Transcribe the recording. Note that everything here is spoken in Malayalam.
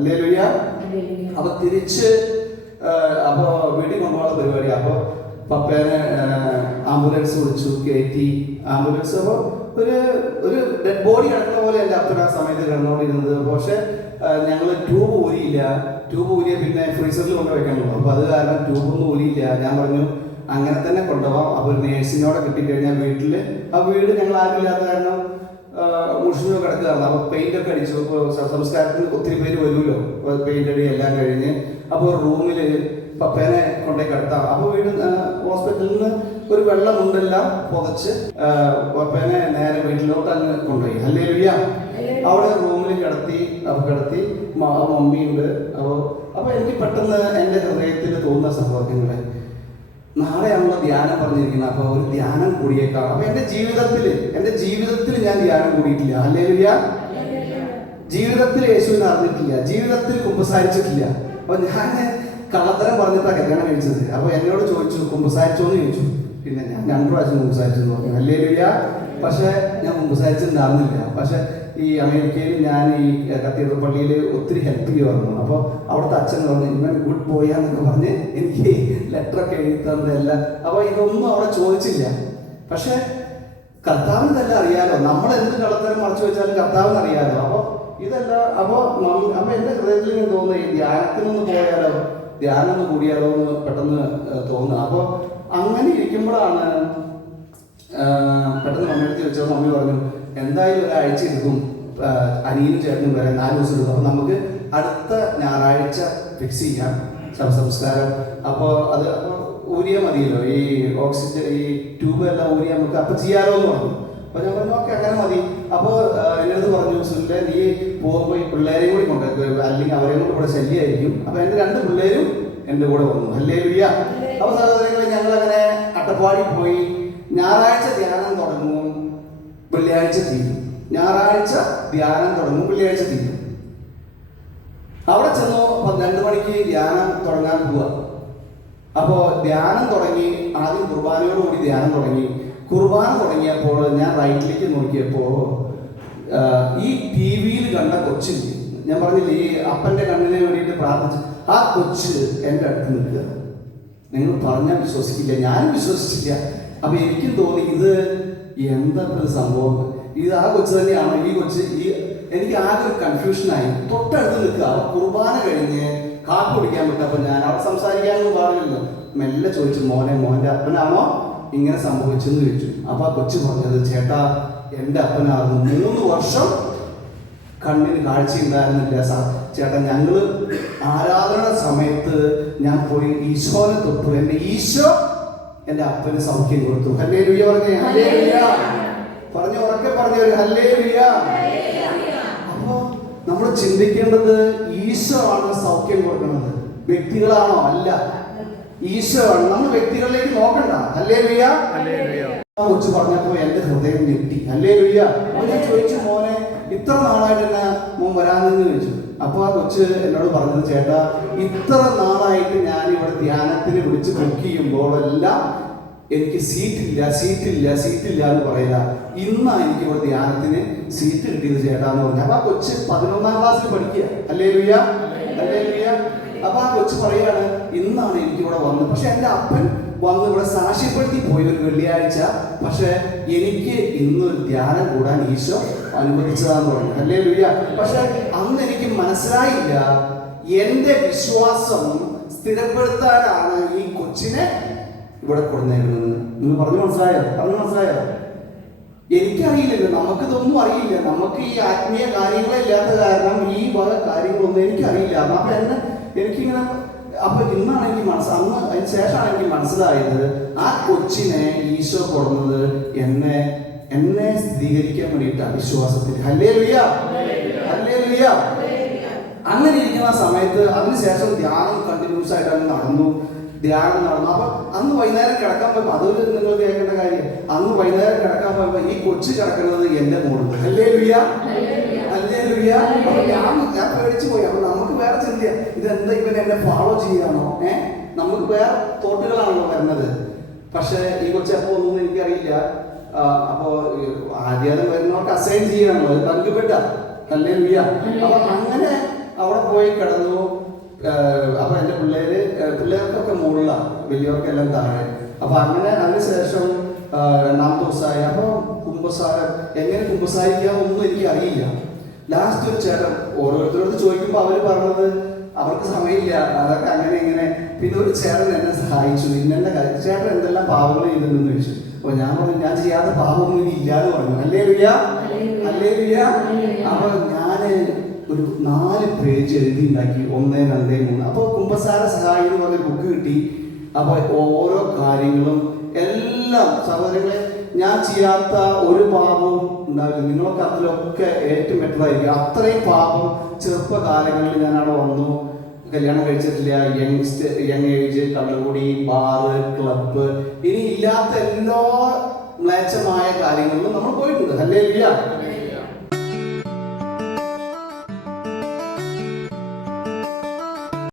ഹല്ലേലൂയ. അപ്പൊ തിരിച്ച് അപ്പൊ വീട്ടിൽ കൊണ്ടുപോകാനുള്ള പരിപാടി. അപ്പൊ പപ്പേനെ ആംബുലൻസ് വിളിച്ചു, കയറ്റി. ആംബുലൻസ് അപ്പോൾ ഒരു ഡെഡ് ബോഡി കിടക്കുന്ന പോലെ എൻ്റെ അപ്പൻ ആ സമയത്ത് കിടന്നുകൊണ്ടിരുന്നത്. പക്ഷെ ഞങ്ങൾ ട്യൂബ് ഊരിയില്ല. ട്യൂബ് ഊരിയ പിന്നെ ഫ്രീസറിൽ കൊണ്ട് വെക്കണമല്ലോ. അപ്പോൾ അത് കാരണം ട്യൂബൊന്നും ഊരിയില്ല. ഞാൻ പറഞ്ഞു അങ്ങനെ തന്നെ കൊണ്ടുപോകാം. അപ്പോൾ ഒരു നേഴ്സിനോടെ കിട്ടിക്കഴിഞ്ഞാൽ വീട്ടിൽ ആ വീട് ഞങ്ങൾ ആരുമില്ലാത്ത കാരണം മുഷിഞ്ഞോ കിടക്കുകയായിരുന്നു. അപ്പോൾ പെയിന്റ് ഒക്കെ അടിച്ചു. ഇപ്പോൾ സംസ്കാരത്തിന് ഒത്തിരി പേര് വരുമല്ലോ, പെയിന്റ് അടി എല്ലാം കഴിഞ്ഞ്. അപ്പോൾ റൂമിൽ പപ്പേനെ കൊണ്ടേ കിടത്താം. അപ്പോൾ വീട് ഹോസ്പിറ്റലിൽ നിന്ന് ഒരു വെള്ളം മുണ്ടെല്ലാം പുതച്ച് പപ്പേനെ നേരെ വീട്ടിലോട്ട് അങ്ങ് കൊണ്ടുപോയി. ഹല്ലേലൂയ. അവിടെ റൂമിൽ കിടത്തി. മമ്മിയുണ്ട്. അപ്പോൾ എനിക്ക് പെട്ടെന്ന് എൻ്റെ ഹൃദയത്തിൽ തോന്നുന്ന സംഭവങ്ങളെ നാളെയാണല്ലോ ധ്യാനം പറഞ്ഞിരിക്കുന്നത്. അപ്പോൾ ഒരു ധ്യാനം കൂടിയേക്കാം. അപ്പോൾ എൻ്റെ ജീവിതത്തിൽ ഞാൻ ധ്യാനം കൂടിയിട്ടില്ല. ഹല്ലേലൂയ. ജീവിതത്തിൽ യേശുവിനെ അറിഞ്ഞിട്ടില്ല. ജീവിതത്തിൽ കുമ്പസാരിച്ചിട്ടില്ല. അപ്പോൾ ഞാൻ കള്ളത്തരം പറഞ്ഞിട്ടാണ് കല്യാണം കഴിച്ചത്. അപ്പോൾ എന്നോട് ചോദിച്ചു കുമ്പസാരിച്ചോന്ന് ചോദിച്ചു. പിന്നെ ഞാൻ 2 പ്രാവശ്യം കുമ്പസാരിച്ചു എന്ന് പറഞ്ഞു. ഹല്ലേലൂയ. പക്ഷേ ഞാൻ കുമ്പസാരിച്ചിട്ടുണ്ടായിരുന്നില്ല. പക്ഷെ ഈ അമേരിക്കയിൽ ഞാൻ ഈ കത്തീഡ്രൽ പള്ളിയിൽ ഒത്തിരി ഹെൽപ്പ് ചെയ്യുമായിരുന്നു. അപ്പോൾ അവിടുത്തെ അച്ഛൻ പറഞ്ഞു ഇവൻ ഗുഡ് ബോയാന്നൊക്കെ പറഞ്ഞ് എനിക്ക് ലെറ്ററൊക്കെ എഴുതി തന്നതെല്ലാം. അപ്പോൾ ഇതൊന്നും അവിടെ ചോദിച്ചില്ല. പക്ഷെ കർത്താവിന് തന്നെ അറിയാലോ, നമ്മൾ എന്ത് കള്ളത്തരം മറച്ചു വെച്ചാലും കർത്താവിന് അറിയാലോ. അപ്പോൾ ഇതെല്ലാം അപ്പോൾ എൻ്റെ ഹൃദയത്തിൽ ഇങ്ങനെ തോന്നുന്നു ഈ ധ്യാനത്തിനൊന്ന് പോയാലോ, ധ്യാനം ഒന്ന് കൂടിയാലോ എന്ന് പെട്ടെന്ന് തോന്നുക. അപ്പോൾ അങ്ങനെ ഇരിക്കുമ്പോഴാണ് പെട്ടെന്ന് മമ്മിയുടെ ചോദിച്ചത്. മമ്മി പറഞ്ഞു എന്തായാലും ഒരാഴ്ച എടുക്കും അനിയനും ചേട്ടനും വരാൻ 4 ദിവസം എടുക്കും. അപ്പോൾ നമുക്ക് അടുത്ത ഞായറാഴ്ച ഫിക്സ് ചെയ്യാം ശവസംസ്കാരം. അപ്പോൾ അത് ഊരിയാൽ മതിയല്ലോ, ഈ ഓക്സിജൻ ഈ ട്യൂബ് എല്ലാം ഊരിയാൽ നമുക്ക് അപ്പം ചെയ്യാലോ എന്ന് പറഞ്ഞു. അപ്പോൾ ഞാൻ പറഞ്ഞു ഓക്കെ അങ്ങനെ മതി. അപ്പോൾ എൻ്റെ അടുത്ത് പറഞ്ഞു സുനിലെ നീ പോകുമ്പോൾ ഈ പിള്ളേരെയും കൂടി കൊണ്ടുവയ്ക്കും, അല്ലെങ്കിൽ അവരെയും കൊണ്ട് ഇവിടെ ശല്യമായിരിക്കും. അപ്പോൾ എൻ്റെ 2 പിള്ളേരും എൻ്റെ കൂടെ വന്നു. ഹല്ലേലൂയ. അപ്പോൾ സഹോദരങ്ങളെ ഞങ്ങളങ്ങനെ അട്ടപ്പാടി പോയി. ഞായറാഴ്ച ധ്യാനം തുടങ്ങും, വെള്ളിയാഴ്ച തീരും. ഞായറാഴ്ച ധ്യാനം തുടങ്ങും, വെള്ളിയാഴ്ച തീരും. അവിടെ ചെന്നു 2 മണിക്ക് ധ്യാനം തുടങ്ങാൻ പോവുക. അപ്പോൾ ധ്യാനം തുടങ്ങി. ആദ്യം കുർബാനയോടുകൂടി ധ്യാനം തുടങ്ങി. കുർബാന തുടങ്ങിയപ്പോൾ ഞാൻ റൈറ്റിലേക്ക് നോക്കിയപ്പോൾ ഈ ടി വിയിൽ കണ്ട കൊച്ചില്ലേ, ഞാൻ പറഞ്ഞില്ലേ ഈ അപ്പൻ്റെ കണ്ണിന് വേണ്ടിയിട്ട് പ്രാർത്ഥിച്ചു, ആ കൊച്ച് എൻ്റെ അടുത്ത് നിൽക്കുക. നിങ്ങൾ പറഞ്ഞാൽ വിശ്വസിക്കില്ല, ഞാനും വിശ്വസിച്ചില്ല. അപ്പം എനിക്കും തോന്നി ഇത് എന്താ ഒരു സംഭവം, ഇത് ആ കൊച്ച് തന്നെയാണോ ഈ കൊച്ച്? എനിക്ക് ആകെ ഒരു കൺഫ്യൂഷനായി. തൊട്ടടുത്ത് നിൽക്കുക. കുർബാന കഴിഞ്ഞ് കാപ്പി കുടിക്കാൻ പറ്റപ്പോൾ ഞാൻ അവിടെ സംസാരിക്കാനൊന്നും പാടില്ലല്ലോ. മെല്ലെ ചോദിച്ചു മോൻ്റെ അപ്പനാണോ ഇങ്ങനെ സംഭവിച്ചെന്ന് ചോദിച്ചു. അപ്പോൾ ആ കൊച്ചു പറഞ്ഞത് ചേട്ടാ എൻ്റെ അപ്പനായിരുന്നു, 3 വർഷം കണ്ണിന് കാഴ്ചയുണ്ടായിരുന്നില്ല ചേട്ടാ. ഞങ്ങൾ ആരാധന സമയത്ത് ഞാൻ പോയി ഈശോനെ തൊട്ടു, എൻ്റെ ഈശോ എൻ്റെ അപ്പന് സൗഖ്യം കൊടുത്തു. ഹല്ലേലൂയ പറഞ്ഞേ. ഹല്ലേലൂയ പറഞ്ഞ ഉറക്കെ പറഞ്ഞൊരു ഹല്ലേലൂയ. അപ്പോ നമ്മൾ ചിന്തിക്കേണ്ടത് ഈശോ ആണ് സൗഖ്യം കൊടുക്കുന്നത്, വ്യക്തികളാണോ? അല്ല, ഈശോ ആണ്. നമ്മൾ വ്യക്തികളിലേക്ക് നോക്കണ്ട. ഹല്ലേലൂയ. കൊച്ചു പറഞ്ഞപ്പോ എൻ്റെ ഹൃദയം ഞെട്ടി. ഹല്ലേലൂയ. ഞാൻ ചോദിച്ചു മോനെ ഇത്ര നാളായിട്ട് തന്നെ മോൻ വരാനെന്ന് ചോദിച്ചു. അപ്പോൾ ആ കൊച്ച് എന്നോട് പറഞ്ഞത് ചേട്ടാ ഇത്ര നാളായിട്ട് ഞാൻ ഇവിടെ ധ്യാനത്തിന് വിളിച്ച് ബുക്ക് ചെയ്യുമ്പോഴെല്ലാം എനിക്ക് സീറ്റില്ല എന്ന് പറയില്ല. ഇന്നാണ് എനിക്ക് ഇവിടെ ധ്യാനത്തിന് സീറ്റ് കിട്ടിയത് ചേട്ടാന്ന് പറഞ്ഞു. അപ്പൊ ആ കൊച്ച് 11ാം ക്ലാസ്സിൽ പഠിക്കുക. ഹല്ലേലൂയ. ഹല്ലേലൂയ. അപ്പൊ ആ കൊച്ച് പറയാണ് ഇന്നാണ് എനിക്കിവിടെ വന്നത്. പക്ഷെ എൻ്റെ അപ്പൻ വന്ന് ഇവിടെ സാക്ഷ്യപ്പെടുത്തി പോയി ഒരു വെള്ളിയാഴ്ച. പക്ഷെ എനിക്ക് ഇന്നൊരു ധ്യാനം കൂടാൻ ഈശോ അനുവദിച്ചതാന്ന് പറഞ്ഞു. ഹല്ലേലൂയ. പക്ഷെ അന്ന് എനിക്ക് മനസ്സിലായില്ല എൻ്റെ വിശ്വാസം സ്ഥിരപ്പെടുത്താനാണ് ഈ കൊച്ചിനെ ഇവിടെ കൊടുന്നേക്കുന്നത്. നിങ്ങൾ പറഞ്ഞു മനസ്സിലായോ? എനിക്കറിയില്ലല്ലോ, നമുക്കിതൊന്നും അറിയില്ല. നമുക്ക് ഈ ആത്മീയ കാര്യങ്ങളില്ലാത്ത കാരണം ഈ വക കാര്യങ്ങളൊന്നും എനിക്കറിയില്ല. അപ്പൊ എനിക്കിങ്ങനെ അപ്പൊ ഇന്നാണ് എനിക്ക് അന്ന് അതിന് ശേഷമാണ് എനിക്ക് മനസ്സിലായത് ആ കൊച്ചിനെ ഈശോ കൊടുന്നത് എന്നെ സ്ഥിരീകരിക്കാൻ വേണ്ടിയിട്ടാണ് വിശ്വാസത്തിൽ. ഹല്ലേലൂയ. ഹല്ലേലൂയ. അങ്ങനെ ഇരിക്കുന്ന സമയത്ത് അതിനുശേഷം ധ്യാനം കണ്ടിന്യൂസ് ആയിട്ട് അങ്ങ് നടന്നു. അപ്പൊ അന്ന് വൈകുന്നേരം കിടക്കാൻ പോയപ്പോ അതൊരു നിങ്ങൾ കേൾക്കേണ്ട കാര്യം, അന്ന് വൈകുന്നേരം കിടക്കാൻ പോയപ്പോ ഈ കൊച്ചു കിടക്കുന്നത് എന്റെ മോളിൽ. ഹല്ലേലൂയ. ഹല്ലേലൂയ. അപ്പൊ ഞാൻ പേടിച്ചു പോയി. അപ്പൊ നമുക്ക് വേറെ ചിന്തയാ, ഇതെന്താ ഇവൻ എന്നെ ഫോളോ ചെയ്യാണോ? നമുക്ക് വേറെ തോട്ടുകളാണല്ലോ വരുന്നത്. പക്ഷെ ഈ കൊച്ചു അപ്പൊ ഒന്നും എനിക്കറിയില്ല. അപ്പോ ആദ്യം വരുന്നവർക്ക് അസൈൻ ചെയ്യാണല്ലോ, പങ്കുപെട്ട. ഹല്ലേലൂയ. അപ്പൊ അങ്ങനെ അവിടെ പോയി അപ്പൊ എൻ്റെ പിള്ളേർക്കൊക്കെ മുകളിലാണ്, വലിയവർക്കെല്ലാം താഴെ. അപ്പൊ അങ്ങനെ അതിനുശേഷം രണ്ടാമത്തെ ദിവസമായി. അപ്പൊ കുമ്പസാരം എങ്ങനെ കുമ്പസാരിക്കാമെന്നൊന്നും എനിക്ക് അറിയില്ല. ലാസ്റ്റ് ഒരു ചേട്ടൻ ഓരോരുത്തരോട് ചോദിക്കുമ്പോൾ അവര് പറഞ്ഞത് അവർക്ക് സമയമില്ല, അതൊക്കെ അങ്ങനെ ഇങ്ങനെ. പിന്നെ ഒരു ചേട്ടൻ എന്നെ സഹായിച്ചു, ഇന്നെ കാര്യം ചേട്ടൻ എന്തെല്ലാം പാവങ്ങൾ ചെയ്തിട്ടുണ്ടെന്ന് ചോദിച്ചു. അപ്പൊ ഞാൻ പറഞ്ഞു ഞാൻ ചെയ്യാത്ത പാപമൊന്നും ഇനി ഇല്ലാന്ന് പറഞ്ഞു. Hallelujah, hallelujah. അപ്പൊ ഞാന് ഒരു 4 പേജ് എഴുതി ഉണ്ടാക്കി, 1, 2, 3. അപ്പോൾ കുമ്പസാര സഹായി എന്ന് പറഞ്ഞൊരു ബുക്ക് കിട്ടി. അപ്പോൾ ഓരോ കാര്യങ്ങളും എല്ലാം സഹോദരങ്ങളെ, ഞാൻ ചെയ്യാത്ത ഒരു പാപവും ഉണ്ടാവില്ല. നിങ്ങളൊക്കെ അതിലൊക്കെ ഏറ്റവും ബെറ്ററായിരിക്കും. അത്രയും പാപം ചെറുപ്പകാലങ്ങളിൽ ഞാൻ അവിടെ വന്നു. കല്യാണം കഴിച്ചിട്ടില്ല, യങ് ഏജ്, കള്ളുകുടി, ബാറ്, ക്ലബ്ബ്, ഇനി ഇല്ലാത്ത എല്ലാ മ്ലേച്ഛമായ കാര്യങ്ങളിലും നമ്മൾ പോയിട്ടുണ്ട്. ഹല്ലേലൂയ.